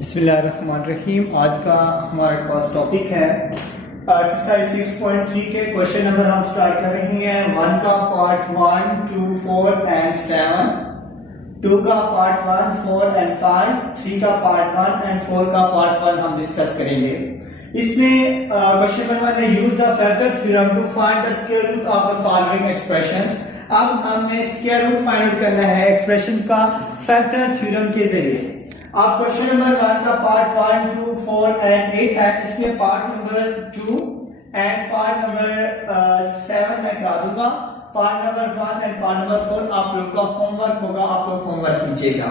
बिस्मिल्लाहिर्रहमानिर्रहीम। आज का हमारे पास टॉपिक है एक्सरसाइज 6.3 के क्वेश्चन नंबर हम स्टार्ट कर रहे हैं। 1 का पार्ट 1, 2, 4 एंड 7, 2 का पार्ट 1, 4 एंड 5, 3 का पार्ट 1 एंड 4 का पार्ट 1 हम डिस्कस करेंगे। इसमें क्वेश्चन नंबर 1 है use the factor theorem to find the square root of the following expressions. अब हमने स्क्वायर रूट फाइंड आउट करना है एक्सप्रेशंस का फैक्टर थ्योरम के जरिए। आप क्वेश्चन नंबर 1 का पार्ट 1, 2, 4 एंड 8 है, इसमें part number 2 and part number 7 मैं करा दूंगा। Part number 1 and part number 4 आप लोग का होमवर्क होगा, आप लोग होमवर्क कीजिएगा।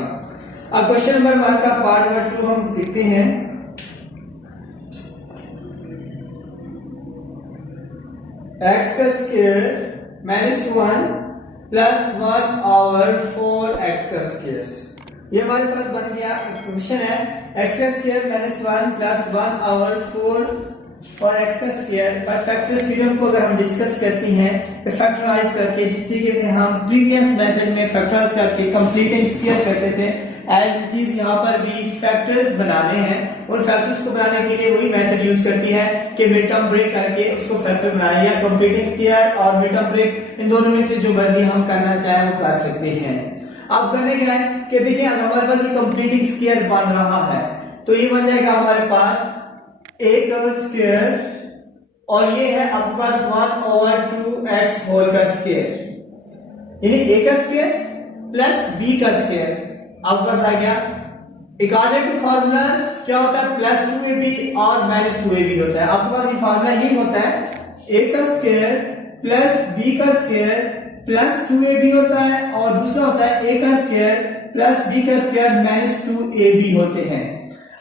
अब क्वेश्चन नंबर 1 का पार्ट नंबर 2 हम देखते हैं। x का स्क्वायर -1 प्लस 1 ओवर 4x का स्क्वायर, ये हमारे पास बन गया क्वेश्चन है। x का स्क्वायर -1 प्लस 1 ओवर 4 और x का स्क्वायर बाय फैक्टर थ्योरम को अगर हम डिस्कस करते हैं तो फैक्टराइज करके, जिस तरीके से हम प्रीवियस मेथड में फैक्टराइज करके कंप्लीटिंग स्क्वायर करते थे, एज इट इज यहाँ पर भी फैक्टर्स बनाने हैं और फैक्टर्स को बनाने के लिए वही मेथड यूज करती है कि मिड टर्म ब्रेक करके उसको फैक्टर बनाए, या कंप्लीटिंग स्क्वायर और मिड टर्म ब्रेक इन दोनों में से जो मर्जी हम करना चाहें वो कर सकते हैं। अब करने क्या है कि देखिए अगर हमारे पास ये कंप्लीटिंग स्क्वायर बन रहा है तो ये बन जाएगा हमारे पास a का स्क्वायर और ये है आपके पास 1 ओवर 2x होल का स्क्वायर, यानी a का स्क्वायर प्लस b का स्क्वायर आपके पास आ गया। अकॉर्डिंग टू फार्मूलास क्या होता है, प्लस 2ab और माइनस 2ab होता है। आपके पास ये फार्मूला ही होता है, a का स्क्वायर प्लस b का स्क्वायर प्लस 2ab होता है और दूसरा होता है a का स्क्वायर प्लस b का स्क्वायर माइनस 2ab होते हैं।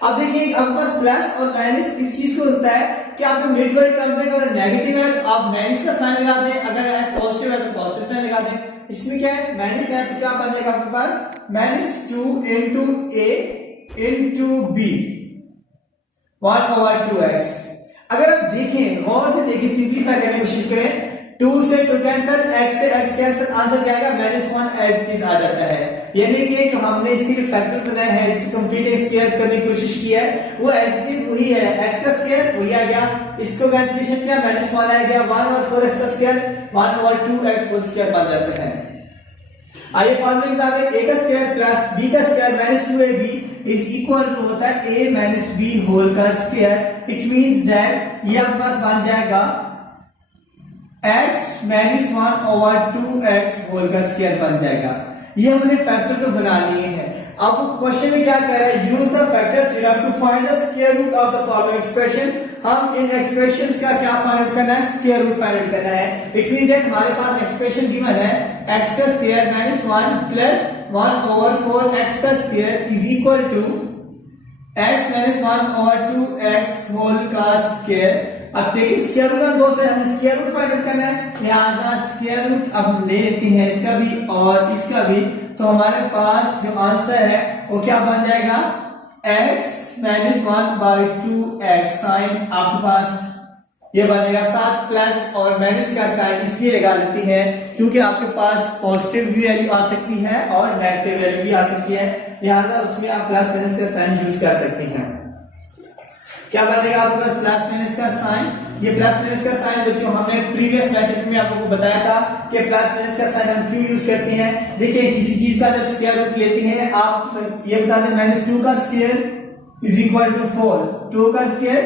अब देखिए आपके पास प्लस और माइनस इस चीज को होता है कि आप मिड वर्ड टर्म में अगर नेगेटिव है तो आप माइनस का साइन लगा दें, अगर है पॉजिटिव है तो पॉजिटिव साइन लगा दें। इसमें क्या है, माइनस है तो क्या बन जाएगा आपके पास -2 into a into b 1 over 2x। अगर आप देखें गौर से देखें, सिंपलीफाई करने की कोशिश करें, 2 से 2 कैंसिल, x से x कैंसिल, आंसर क्या आएगा -1 एज इट इज आ जाता है। यानी कि जो हमने इसके लिए फैक्टर बनाया है, इसे कंप्लीट स्क्वायर करने की कोशिश की है, वो एज इट इज वही है, x का स्क्वायर वही आ गया, इसको कैंसिलेशन किया -1 आ गया, 1 over 4x का square 1 over 2x whole square बन जाते हैं। आइए फार्मूला के मुताबिक a का स्क्वायर प्लस b का square -2ab is equal to होता है a माइनस b होल का स्क्वायर। इट मींस दैट ये आपके पास बन जाएगा x -1 over 2x होल का स्क्वायर बन जाएगा। ये हमने फैक्टर तो बना लिए हैं। अब क्वेश्चन में क्या कह रहा है, use the factor theorem to find the square root of the following expression. हम इन एक्सप्रेशंस का क्या फाइंड आउट करना है, स्क्वायर रूट फाइंड आउट करना है। इट मींस दैट हमारे पास एक्सप्रेशन गिवन है x का स्क्वायर -1 प्लस 1 over 4x का square is equal to x -1 over 2x whole का स्क्वायर। अब टेकिंग स्क्वायर रूट बहुत से हमें स्क्वायर रूट फाइंड आउट करना है, लिहाजा स्क्वायर रूट अब ले लेते हैं इसका भी और इसका भी, तो हमारे पास जो आंसर है वो क्या बन जाएगा, x -1/2x साइन आपके पास ये बनेगा 7 प्लस और माइनस का साइन इसलिए लगा लेती है क्योंकि आपके पास पॉजिटिव भी वैल्यू आ सकती है और नेगेटिव वैल्यू भी आ सकती है, लिहाजा उसमें आप प्लस माइनस का साइन यूज कर सकते हैं। क्या बनेगा आपके पास प्लस माइनस का साइन, ये प्लस माइनस का साइन बच्चों हमने प्रीवियस मेथड में आप लोगों को बताया था कि प्लस माइनस का साइन हम क्यों यूज करते हैं। देखिए किसी चीज का जब स्क्वायर रूट लेते हैं, आप ये बता दें -2 का स्क्वायर इज इक्वल टू 4, 2 का स्क्वायर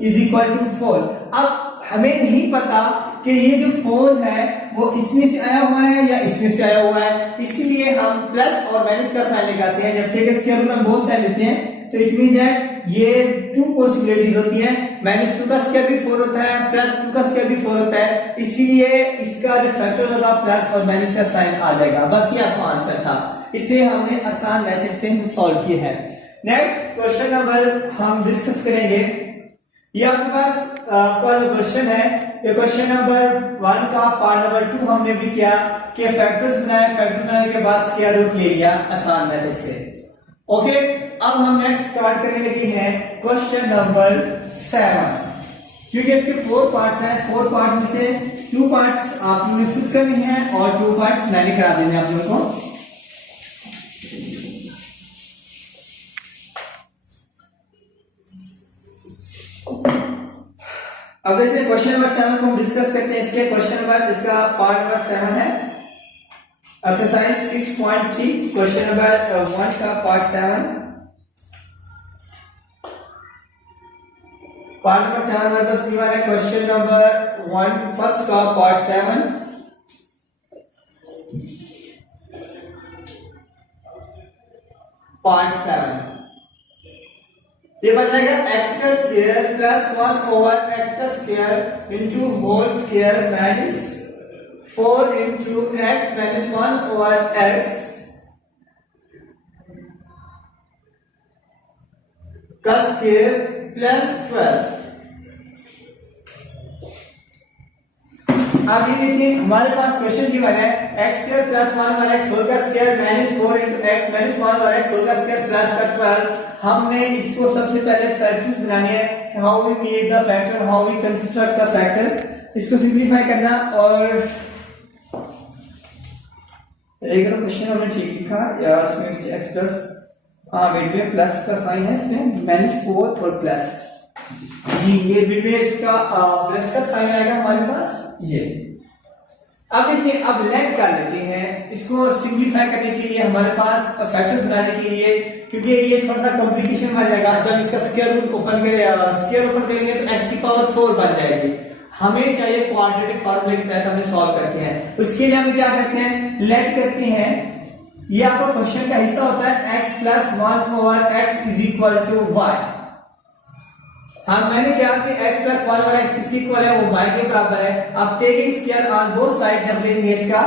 इज इक्वल टू 4। अब हमें नहीं पता कि ये जो 4 है वो इसमें से आया हुआ है या इसमें से आया हुआ है, इसलिए हम प्लस और माइनस का साइन लगाते हैं। जब टेक स्क्वायर रूट हम बहुत साइन लेते हैं तो इट मीन दैट ये 2 पॉसिबिलिटीज होती हैं, -2 का स्क्वायर भी 4 होता है, +2 का स्क्वायर भी 4 होता है, इसीलिए इसका जो फैक्टर होगा प्लस और माइनस का साइन आ जाएगा। बस ये आपका आंसर था, इसे हमने आसान मेथड से सॉल्व किया है। नेक्स्ट क्वेश्चन नंबर हम डिस्कस करेंगे। ये आपके पास आपका जो क्वेश्चन है, ये क्वेश्चन नंबर 1 का पार्ट नंबर 2 हमने भी किया कि फैक्टर्स बनाए, फैक्टर बनाने के बाद स्क्वायर रूट ले लिया आसान मेथड से। ओके, अब हम नेक्स्ट स्टार्ट करने लगे हैं क्वेश्चन नंबर 7। क्योंकि इसके 4 पार्ट्स हैं, 4 पार्ट में से 2 पार्ट्स आप लोगों ने खुद करनी है और 2 पार्ट्स मैंने करा देने आप लोगों को। अब देखते हैं क्वेश्चन नंबर 7 को हम डिस्कस करते हैं। इसके क्वेश्चन नंबर, इसका पार्ट नंबर 7 है, एक्सरसाइज 6.3, क्वेश्चन नंबर 1 का पार्ट 7। पार्ट नंबर 7 हमारे पास गिवन है, क्वेश्चन नंबर 1 फर्स्ट का पार्ट 7। पार्ट 7 ये बन जाएगा एक्स का स्क्वायर प्लस 1 ओवर एक्स का square into whole square minus 4 into x minus 1 over x का स्क्वायर प्लस 12। आप ये देखिए, हमारे पास क्वेश्चन गिवन है x square plus 1 over x whole का square minus 4 into x minus 1 over x whole का स्क्वायर प्लस 12। हमने इसको सबसे पहले फैक्टर्स बनाने हैं, how we made the factor, how we construct the factors, इसको सिंपलीफाई करना। और एक तो क्वेश्चन हमने ठीक लिखा या इसमें एक्स प्लस, हाँ बीच में प्लस का साइन है, इसमें माइनस 4 और प्लस जी, ये बीच में इसका प्लस का साइन आएगा हमारे पास ये। अब देखिए, अब लेट कर लेते हैं इसको सिंपलीफाई करने के लिए, हमारे पास फैक्टर्स बनाने के लिए, क्योंकि ये थोड़ा सा कॉम्प्लिकेशन आ जाएगा। जब इसका स्क्वायर रूट ओपन करेंगे तो x की पावर 4 बन जाएगी। हमें चाहिए क्वाड्रेटिक फार्मूले के तहत हमें सॉल्व करते हैं। उसके लिए हम क्या करते हैं, लेट करते हैं। ये आपका क्वेश्चन का हिस्सा होता है x plus 1 over x is equal to y। हाँ, मैंने क्या कि x प्लस 1 ओवर x किसकी इक्वल है, वो y के बराबर है। अब taking square on both side जब लेंगे इसका,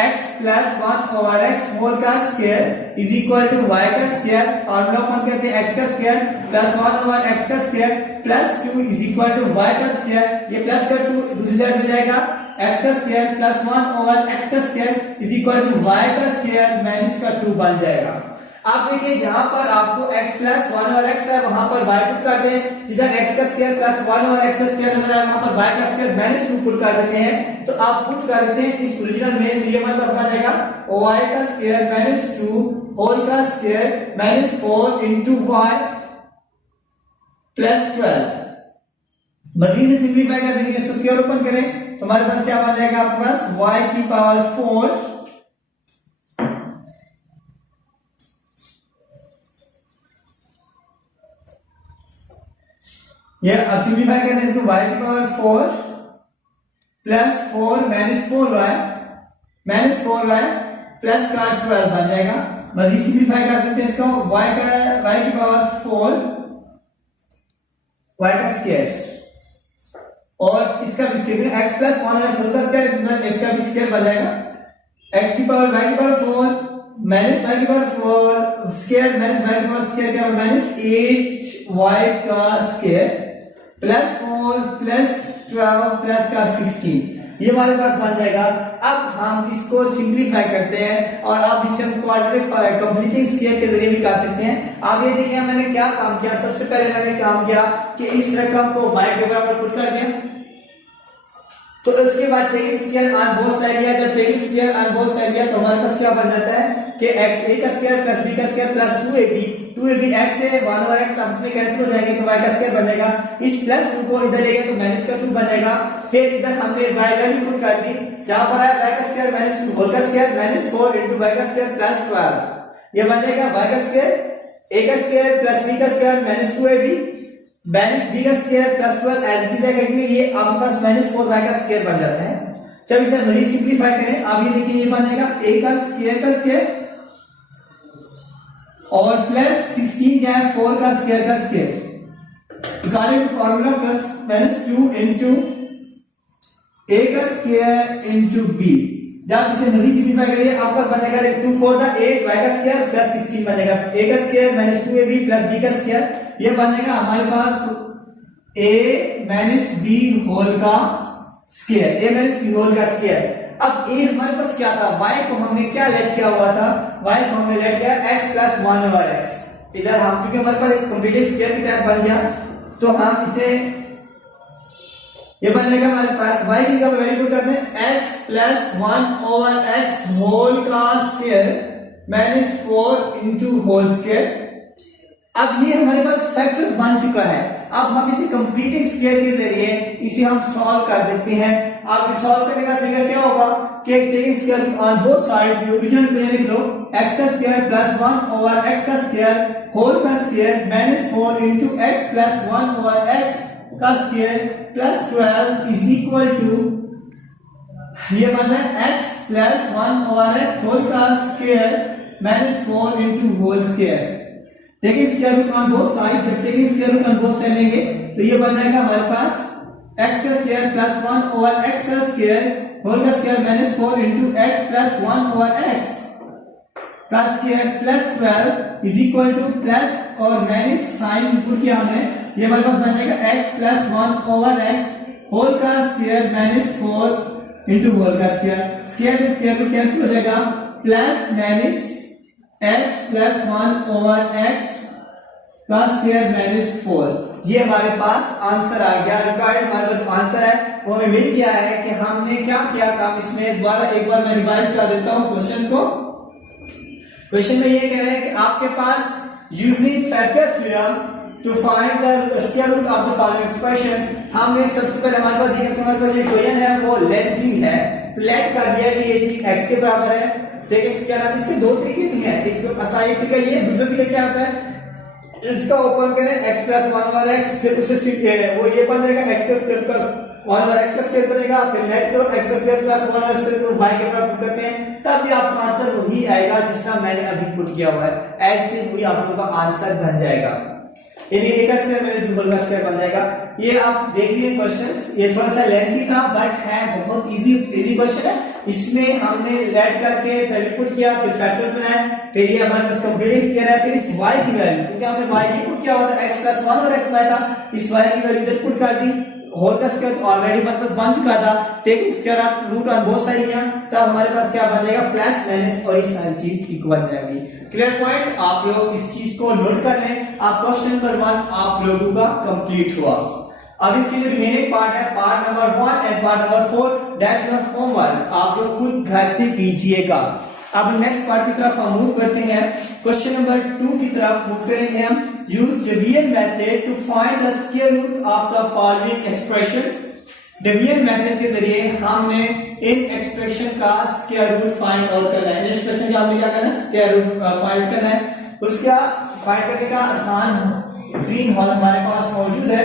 x plus 1 over x whole का square is equal to y का स्क्वायर, फार्मूला अपन करते हैं x का स्क्वायर प्लस 1 ओवर x का square plus 2 is equal to y का स्क्वायर। ये प्लस का 2 दूसरी साइड में जाएगा, x का स्क्वायर प्लस 1 ओवर x का square is equal to y का स्क्वायर माइनस का 2 बन जाएगा। आप देखिए, जहां पर आपको x प्लस 1 ओवर x है वहां पर y पुट कर दें, जिधर x का स्क्वायर प्लस 1 ओवर x का स्क्वायर नजर आए वहां पर y का स्क्वायर माइनस 2 पुट कर देते हैं। तो आप पुट कर देते हैं इस ओरिजिनल में, तो ये मतलब बन जाएगा y का स्क्वायर माइनस 2 होल का square minus 4 into y plus 12। मजीद से सिंपलीफाई कर देंगे, इसको स्क्वायर ओपन करें तो हमारे पास क्या बन जाएगा, आपके पास y की पावर 4 ये अब सिंपलीफाई करने से y की power 4 plus 4 minus 4y minus 4y plus का 12 बन जाएगा। मजीद सिंपलीफाई कर सकते हैं इसको, y की पावर 4 y का स्क्वायर और इसका भी स्क्वायर x प्लस 1 का स्क्वायर, इसका भी स्क्वायर बन जाएगा। x की पावर y की पावर 4 माइनस y की पावर 4 स्क्वायर माइनस y की पावर स्क्वायर क्या माइनस 8y का स्क्वायर प्लस 4 प्लस 12 प्लस का 16, ये हमारे पास बन जाएगा। अब हम इसको सिंपलीफाई करते हैं और अब इसे हम क्वाड्रेटिक कंप्लीटिंग स्क्वायर के जरिए भी कर सकते हैं। आप ये देखिए, मैंने क्या काम किया, सबसे पहले मैंने काम किया कि इस रकम को y के बराबर पुट कर दिया, तो उसके बाद taking square on both side लिया। जब taking square on both side लिया तो हमारे पास क्या बन जाता है कि x a का स्क्वायर प्लस b का स्क्वायर प्लस 2ab x से 1 ओवर x आपस में कैंसिल हो जाएंगे तो y का स्क्वायर बन जाएगा। इस प्लस 2 को इधर ले गए तो माइनस का 2 बन जाएगा। फिर इधर हमने y वैल्यू पुट कर दी, जहां पर है y का स्क्वायर माइनस 2 होल का स्क्वायर माइनस 4 इनटू y का स्क्वायर प्लस 12, ये बन जाएगा y का स्क्वायर a का स्क्वायर प्लस b का square minus 2ab minus b का square plus 12 as it is है, क्योंकि ये आपके पास माइनस 4y का स्क्वायर बन जाता है। जब इसे मजीद सिंपलीफाई करें, आप ये देखिए, ये बनेगा a का स्क्वायर और प्लस 16 क्या है 4 का square according to formula plus minus 2 into a का स्क्वायर इंटू b। जब इसे मजीद सिंपलीफाई करिए आपका बनेगा 2 4 का 8 y का स्क्वायर प्लस 16 बनेगा, a का square minus 2ab plus b का स्क्वायर, ये बनेगा हमारे पास a माइनस b होल का square, a minus b whole का स्क्वायर। अब a हमारे पास क्या था, y को हमने क्या लेट किया हुआ था, y को हमने लेट किया x प्लस 1 ओवर x। इधर हम क्योंकि हमारे पास एक कंप्लीट स्क्वायर की तरह बन गया तो हम इसे ये बनेगा हमारे पास y की का वैल्यू करते हैं x plus 1 over x whole का square minus 4 into whole square. अब ये हमारे पास फैक्टर्स बन चुका है। अब हम इसे कंप्लीटिंग स्क्वायर के जरिए इसे हम सॉल्व कर सकते हैं। अब सॉल्व करने का तरीका क्या होगा कि taking square on both side, original पे लिख लो x का स्क्वायर प्लस 1 ओवर x का स्क्वायर होल का square minus 4 into x plus 1 over x का square plus 12 is equal to, ये बन रहा है x plus 1 over x whole का square minus 4 into whole square. Taking square root on both side, जब taking square root on both side लेंगे तो ये बन जाएगा हमारे पास x का स्क्वायर प्लस 1 ओवर x का स्क्वायर होल का square minus 4 into x plus 1 over x का square plus 12 is equal to plus और माइनस साइन इनपुट किया हमने, ये हमारे पास बन जाएगा x plus 1 over x whole का स्क्वायर माइनस 4 into होल का स्क्वायर, स्क्वायर से स्क्वायर रूट कैंसिल हो जाएगा, plus minus x plus 1 over x का स्क्वायर माइनस 4। ये हमारे पास आंसर आ गया। रिक्वायर्ड हमारे पास आंसर है वो हमें मिल गया है कि हमने क्या किया काम इसमें। एक बार मैं रिवाइज कर देता हूं क्वेश्चन को। क्वेश्चन में ये कह रहे हैं कि आपके पास using factor theorem to find the square root of the following expressions, हमने सबसे पहले हमारे पास देखा कि हमारे पास जो इक्वेशन है वो लेंथी है, तो लेट कर दिया कि ये चीज x के बराबर है। ठीक है, इसके दो तरीके भी हैं, एक आसान तरीका ये, दूसरा तरीका क्या होता है इसका ओपन करें x प्लस 1 ओवर x, फिर उसे वो ये बन जाएगा x का स्क्वायर प्लस 1 ओवर x का स्क्वायर बनेगा, फिर लेट करो x का स्क्वायर प्लस 1 ओवर x को y के बराबर पुट करते हैं, तब भी आपका आंसर वही आएगा जिसका मैंने अभी पुट किया हुआ है। ऐसे ही वही आप लोगों का आंसर बन जाएगा, यानी a का स्क्वायर मैंने होल का स्क्वायर बन जाएगा। ये आप देख लीजिए क्वेश्चंस, ये थोड़ा सा लेंथी था बट है बहुत इजी क्वेश्चन है। इसमें हमने लेट करके वैल्यू पुट किया, फिर फैक्टर्स बनाया, फिर ये हमारे पास कंप्लीटिंग स्क्वायर है, फिर इस y की वैल्यू, क्योंकि हमने y ये पुट किया हुआ था x प्लस 1 और x था, इस y की वैल्यू इधर पुट कर दी, होल का स्क्वायर ऑलरेडी हमारे पास बन चुका था, taking square of root on both side लिया, तब हमारे पास क्या बन जाएगा प्लस माइनस और ये सारी चीज इक्वल बन जाएगी। क्लियर पॉइंट, आप लोग इस चीज को नोट कर लें। आप क्वेश्चन नंबर 1 आप लोगों का कंप्लीट हुआ। अब इसके जो रिमेनिंग पार्ट है, part number 1 and part number 4, that's your homework, आप लोग खुद घर से कीजिएगा। अब नेक्स्ट पार्ट की तरफ हम मूव करते हैं, क्वेश्चन नंबर 2 की तरफ मूव करेंगे हम। Use division method to find the square root of the following expressions. Division method के जरिए हमने इन एक्सप्रेशन का स्क्वायर रूट फाइंड आउट करना है। एक्सप्रेशन का हमने क्या करना है, स्क्वायर रूट फाइंड करना है। उसका फाइंड करने का आसान ग्रीन हॉल हमारे पास मौजूद है।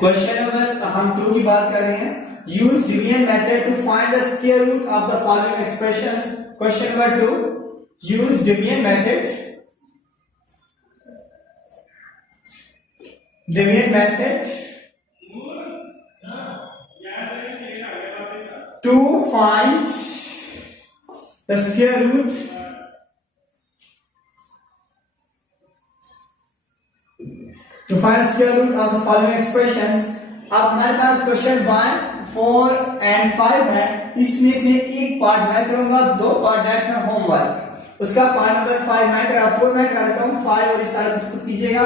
क्वेश्चन नंबर हम 2 की बात कर रहे हैं। Use division method to find the square root of the following expressions. Question number 2, use division method to find the square root of the following expressions। अब हमारे पास क्वेश्चन 1, 4 एंड 5 है, इसमें से एक पार्ट मैं करूंगा, 2 पार्ट दैट है होमवर्क। उसका पार्ट नंबर 5 मैं करा, 4 मैं करा देता हूं, 5 और इस सारा कुछ खुद कीजिएगा,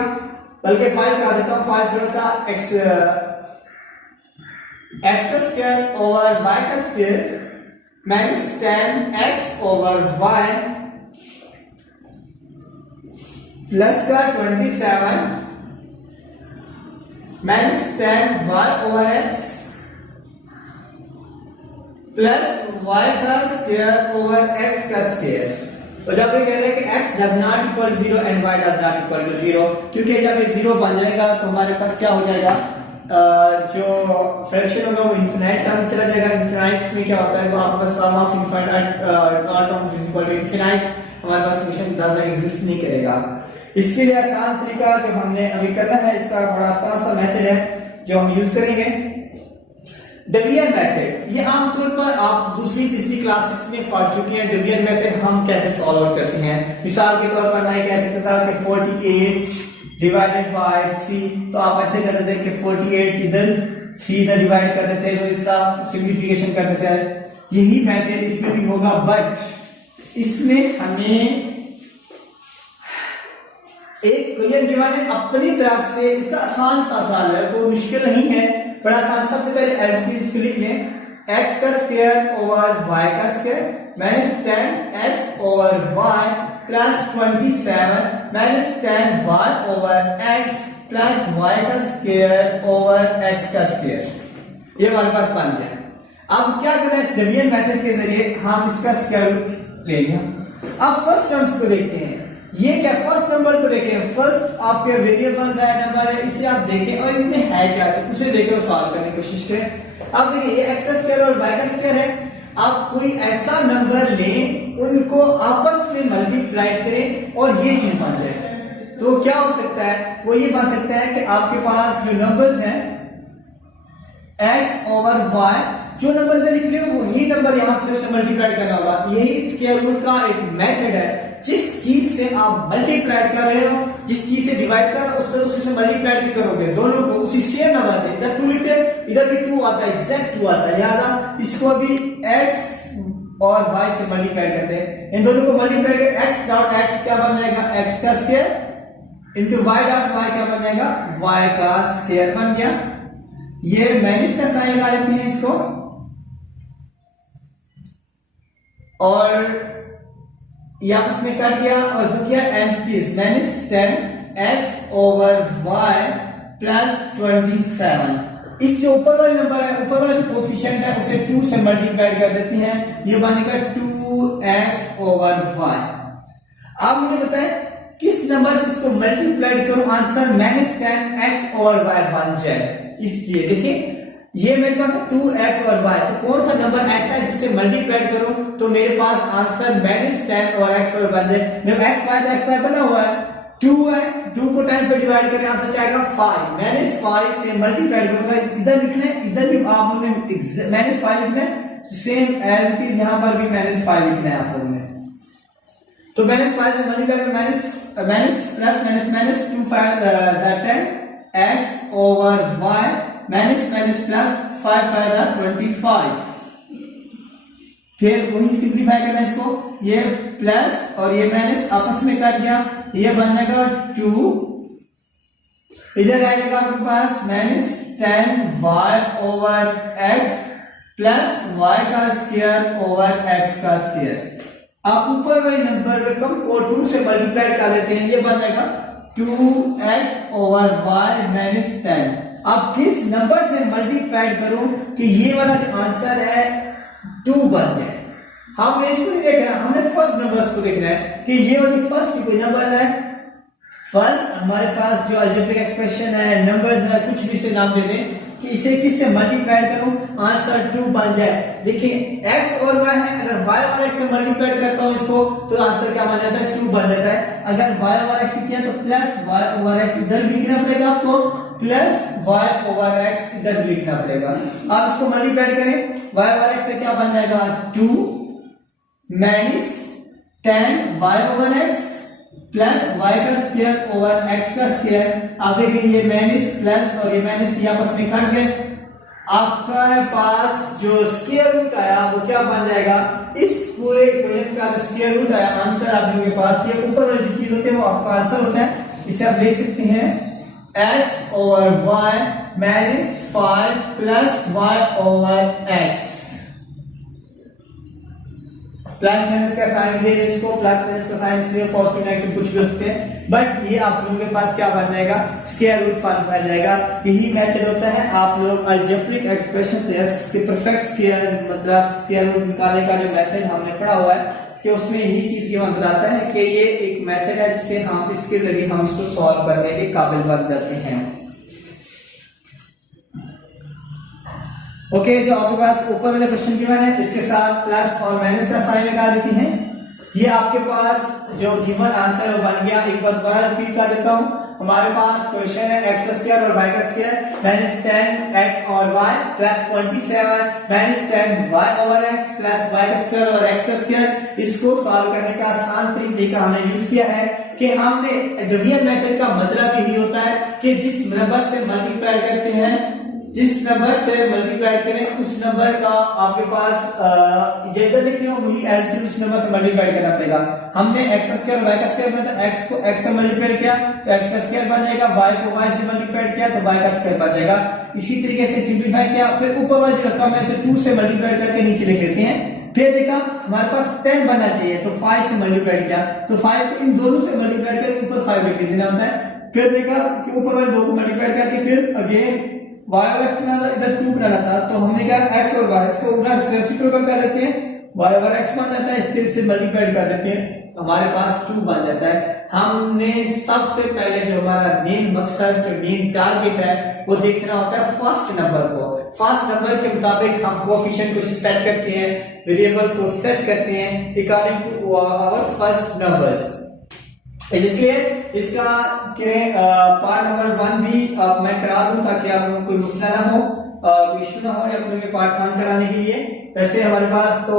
बल्कि 5 करा देता हूं। 5 थोड़ा सा x का स्क्वायर ओवर y का square minus 10x over y plus का 27 minus 10y over x plus y का स्क्वायर ओवर x का स्क्वायर। तो जब ये कह रहे हैं कि x does not equal to 0 and y does not equal to 0, क्योंकि जब ये 0 बन जाएगा तो हमारे पास क्या हो जाएगा, जो फ्रैक्शन होगा वो इनफिनाइट टर्म चला जाएगा। इनफिनाइट्स में क्या होता है, वो आपके पास sum of infinite all terms is equal to infinites, हमारे पास सॉल्यूशन डज नॉट एग्जिस्ट नहीं करेगा। इसके लिए आसान तरीका जो हमने अभी करना है, इसका बड़ा आसान सा मेथड है जो हम यूज करेंगे, डिवीजन मेथड। ये आमतौर पर आप दूसरी तीसरी क्लासेस में पढ़ चुके हैं। डिवीजन मेथड हम कैसे सॉल्व आउट करते हैं। मिसाल के तौर पर मैं कह सकता था कि 48 डिवाइडेड बाय 3, तो आप ऐसे कर देते कि 48 इधर 3 इधर डिवाइड कर देते हैं, तो इसका सिंप्लीफिकेशन कर देते हैं। यही मेथड इसमें भी होगा, बट इसमें हमें एक क्वेश्चन गिवन है अपनी तरफ से, इसका आसान सा सवाल है, कोई मुश्किल नहीं है, बड़ा आसान। सबसे पहले एज की इसको लिख लें, x का स्क्वायर ओवर y का square minus 10x over y plus 27 minus 10y over x plus y का स्क्वायर ओवर x का स्क्वायर। ये हमारे पास बन गया। अब क्या करना है, इस डिवीजन मेथड के जरिए हम इसका स्क्वायर रूट ले लिया। अब फर्स्ट टर्म्स को देखते हैं। ये क्या, फर्स्ट नंबर को देखें, फर्स्ट आपके वेरिएबल्स है, नंबर है, इसे आप देखें और इसमें है क्या, तो उसे देखें और सॉल्व करने की कोशिश करें। अब देखिए ये x का स्क्वायर और y का स्क्वायर है। आप कोई ऐसा नंबर लें, उनको आपस में मल्टीप्लाई करें और ये चीज बन जाए, तो क्या हो सकता है, वो ये बन सकता है कि आपके पास जो नंबर्स हैं x ओवर y, जो नंबर पे लिख रहे हो वही नंबर यहां से मल्टीप्लाई करना होगा। यही स्क्वायर रूट का एक मेथड है। जिस चीज से आप मल्टीप्लाई कर रहे हो, जिस चीज से डिवाइड कर रहे हो, उससे मल्टीप्लाई भी करोगे, दोनों को उसी सेम नंबर से, इधर 2 लिखते हैं, इधर भी 2 आता है, एग्जैक्ट 2 आता है, लिहाजा इसको भी x और y से मल्टीप्लाई करते हैं। इन दोनों को मल्टीप्लाई करके x डॉट x क्या बन जाएगा, x का square into y dot y क्या बन जाएगा, y का स्क्वायर बन गया। ये माइनस का साइन लगा लेते हैं इसको, और ये आपस में कट गया और तो क्या as it is minus 10x over y plus 27। इससे ऊपर वाले नंबर है, ऊपर वाला जो कोफिशिएंट है उसे 2 से मल्टीप्लाई कर देती हैं, ये बनेगा 2x ओवर y। अब मुझे बताएं किस नंबर से इसको मल्टीप्लाई करूं answer minus 10x over y बन जाए। इसलिए देखिए ये मेरे पास 2x और y, तो कौन सा नंबर ऐसा है जिससे मल्टीप्लाई करूं तो मेरे पास आंसर माइनस 10 और x और बन जाए। मेरे x y तो x y बना हुआ है, 2 है, 2 को 10 पे डिवाइड करें आंसर क्या आएगा 5, माइनस 5 से मल्टीप्लाई करूंगा, इधर लिखना है, इधर भी आपने माइनस 5 लिखना है, सेम एज इट इज यहां पर भी माइनस 5 लिखना है आप लोगों ने। तो माइनस 5 से मल्टीप्लाई करें, minus plus minus minus 2 5 10 x over y minus minus plus 5 5 25। फिर वही सिंप्लीफाई करना है इसको, ये प्लस और ये माइनस आपस में कट गया, ये बन जाएगा 2, इधर आ जाएगा आपके पास minus 10y over x plus y का स्क्वायर ओवर x का स्क्वायर। आप ऊपर वाले नंबर रकम को 2 से मल्टीप्लाई कर लेते हैं, ये बन जाएगा 2x ओवर y माइनस 10। अब किस नंबर से मल्टीप्लाई करूं कि ये वाला आंसर है 2 बन जाए। हमने इसको नहीं देखना, हमने फर्स्ट नंबर्स को देखना है कि ये वाली फर्स्ट कोई नंबर है। फर्स्ट हमारे पास जो अलजेब्रिक एक्सप्रेशन है, नंबर्स है, कुछ भी से नाम दे दें कि इसे किससे मल्टीप्लाई करूं आंसर 2 बन जाए। देखिए x और y है, अगर y और x से मल्टीप्लाई करता हूं इसको तो आंसर क्या बन जाता है 2 बन जाता है। अगर y और x किया तो प्लस y ओवर x इधर भी लिखना पड़ेगा आपको, प्लस y ओवर x इधर भी लिखना पड़ेगा। आप इसको मल्टीप्लाई करें, y ओवर x से क्या बन जाएगा 2 minus 10 y over x plus y का स्क्वायर ओवर x का स्क्वायर। आप देखेंगे ये माइनस प्लस और ये माइनस ये आपस में कट गए, आपका पास जो स्क्वायर रूट आया वो क्या बन जाएगा, इस पूरे इक्वेशन का जो स्क्वायर रूट आया आंसर आप लोगों के पास, ये ऊपर वाली जो चीज होती है वो आपका आंसर होता है। इसे आप लिख सकते हैं x over y minus 5 plus y over x। Plus minus का साइन दे इसको, प्लस माइनस का साइन इसलिए पॉजिटिव नेगेटिव कुछ भी हो सकते हैं, बट ये आप लोगों के पास क्या बन जाएगा स्क्वायर रूट फॉर्म बन जाएगा। यही मेथड होता है आप लोग अलजेब्रिक एक्सप्रेशन से इसके परफेक्ट स्क्वायर मतलब स्क्वायर रूट निकालने का जो मेथड हमने पढ़ा हुआ है कि उसमें यही चीज ये बताता है कि ये एक मेथड है जिससे हम इसके जरिए हम इसको सॉल्व करने के काबिल बन जाते हैं। ओके, जो आपके पास ऊपर वाले क्वेश्चन गिवन है इसके साथ प्लस और माइनस का साइन लगा देते हैं। ये आपके पास जो गिवन आंसर वो बन गया। एक बार दोबारा रिपीट कर देता हूं, हमारे पास क्वेश्चन है x स्क्वायर और y का स्क्वायर माइनस 10x और y plus 27 minus 10y over x plus y का स्क्वायर और x का स्क्वायर। इसको सॉल्व करने का आसान तरीका हमने यूज किया है कि हमने डिवीजन मेथड का मतलब ही कि जिस नंबर से मल्टीप्लाई करते हैं, जिस नंबर से मल्टीप्लाई करें उस नंबर का आपके पास इधर लिख रहे हो वही एज इट इज उस नंबर से मल्टीप्लाई करना पड़ेगा। हमने x स्क्वायर y का स्क्वायर मतलब x को x से मल्टीप्लाई किया तो x का स्क्वायर बन जाएगा, y को y से मल्टीप्लाई किया तो y का स्क्वायर बन जाएगा। इसी तरीके से सिंपलीफाई किया, फिर ऊपर वाली रकम में से 2 से मल्टीप्लाई करके नीचे लिख लेते हैं। फिर देखा हमारे पास 10 बनना चाहिए तो 5 से मल्टीप्लाई किया तो 5 को इन दोनों से मल्टीप्लाई करके ऊपर 5 लिख देना होता है। फिर देखा कि ऊपर वाले दो को मल्टीप्लाई करके फिर अगेन y और x बनाना इधर 2 बनाना था तो हमने क्या x और y इसको उल्टा रेसिप्रोकल कर लेते हैं, y और x बन जाता है, इसके से मल्टीप्लाई कर देते हैं तो हमारे पास 2 बन जाता है। हमने सबसे पहले जो हमारा मेन मकसद जो मेन टारगेट है वो देखना होता है फर्स्ट नंबर को। फर्स्ट नंबर के मुताबिक हम कोएफिशिएंट को सेट करते हैं, वेरिएबल को सेट करते हैं according to our first numbers. Is it clear? इसका पार्ट नंबर 1 भी मैं करा दूं ताकि आप लोगों को कोई मसला ना हो, कोई इशू ना हो या फिर पार्ट 1 कराने के लिए। वैसे हमारे पास तो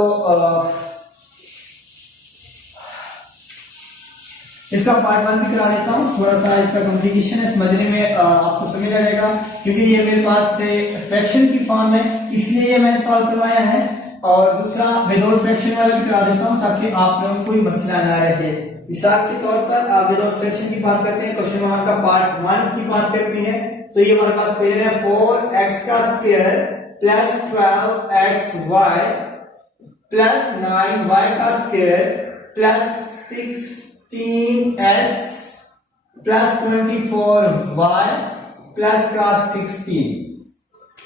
इसका पार्ट 1 भी करा लेता हूँ, थोड़ा सा इसका कॉम्प्लिकेशन है, समझने में आपको समझ आ जाएगा क्योंकि ये मेरे पास फ्रैक्शन की फॉर्म है इसलिए ये मैंने सॉल्व करवाया है। और दूसरा विदाउट फ्रैक्शन वाला भी करा देता हूँ ताकि आप लोगों को कोई मसला ना रहे। मिसाल के तौर पर आप विदाउट फ्रैक्शन की बात करते हैं, क्वेश्चन नंबर का पार्ट 1 की बात करते हैं तो ये हमारे पास क्वेश्चन है 4x का square plus 12xy plus 9y का square plus 16x plus 24y plus का 16।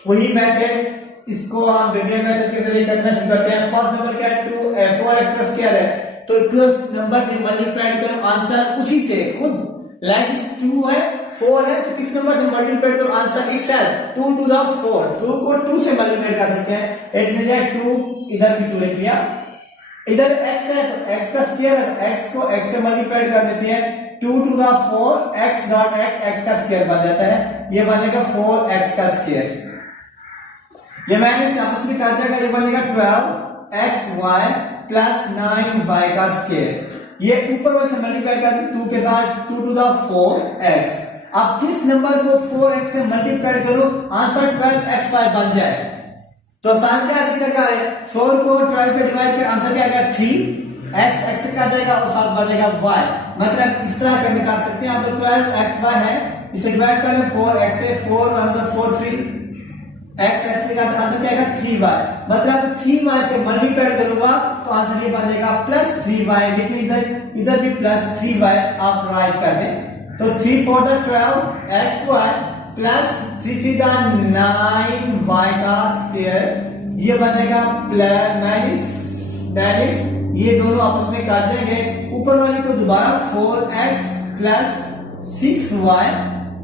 वही मेथड इसको हम विभिन्न मेथड के जरिए करना शुरू करते हैं। फर्स्ट नंबर क्या है 4x का स्क्वायर है तो प्लस नंबर से मल्टीप्लाई करो आंसर उसी से खुद, लाइक इस 2 है 4 है तो किस नंबर से मल्टीप्लाई करो आंसर इटसेल्फ 2 टू द 4, 2 को 2 से मल्टीप्लाई कर सकते हैं। इट मिल जाए 2, इधर भी 2 लिख लिया, इधर x है तो x का स्क्वायर है तो x को x से मल्टीप्लाई कर देते हैं 2 to the 4 x dot x का स्क्वायर बन जाता है, ये बनेगा 4x का स्क्वायर। ये माइनस आपस में काट जाएगा, ये बनेगा 12xy प्लस 9y का स्क्वायर। ये ऊपर वाले से मल्टीप्लाई करके 2 के साथ 2 टू द 4x। अब किस नंबर को 4x से मल्टीप्लाई करो आंसर 12xy बन जाए तो आसान क्या तरीका है 4 को 12 पे डिवाइड कर आंसर क्या आएगा 3, x से काट जाएगा और साथ बचेगा y। मतलब इस तरह कर निकाल सकते हैं आप 12xy है इसे डिवाइड कर लें 4x से 4 4 3 x निकालते हैं आंसर क्या आएगा 3y। मतलब 3y से मल्टीप्लाई करूंगा तो आंसर ये बन जाएगा प्लस 3y, लेकिन इधर भी प्लस 3y आप राइट कर दें तो 3 4 12xy प्लस 3 3 9y का स्क्वायर, ये बनेगा माइनस ये दोनों आपस में काट जाएंगे, ऊपर वाले को दोबारा 4x प्लस 6y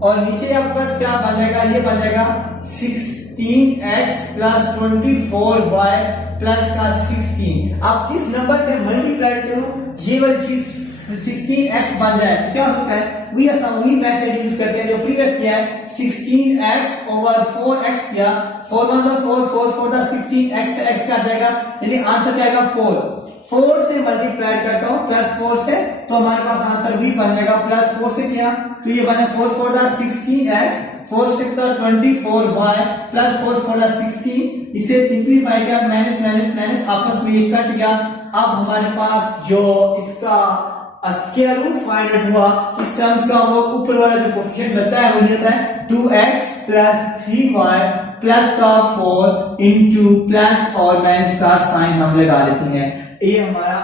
और नीचे आपके पास क्या बन जाएगा, ये बन जाएगा 16x प्लस 24y प्लस का 16। आप किस नंबर से मल्टीप्लाई करो ये वाली चीज 16x बन जाए तो क्या होता है वही मेथड यूज करते हैं जो प्रीवियस किया है 16x ओवर 4x किया 4 1 4 4 4 16x से x काट जाएगा यानी आंसर क्या आएगा 4 से मल्टीप्लाई करता हूं प्लस 4 से तो हमारे पास आंसर भी बन जाएगा प्लस 4 से किया तो ये बना 4 4 16x 4 6 24y प्लस 4 4 16। इसे सिंपलीफाई किया माइनस आपस में ये कट गया। अब हमारे पास जो इसका स्क्वायर रूट फाइंड आउट हुआ इस टर्म्स का वो ऊपर वाला जो कोएफिशिएंट बनता है वो ये होता है 2x प्लस 3y प्लस का 4 इनटू प्लस और माइनस का साइन हम लगा लेते हैं। ये हमारा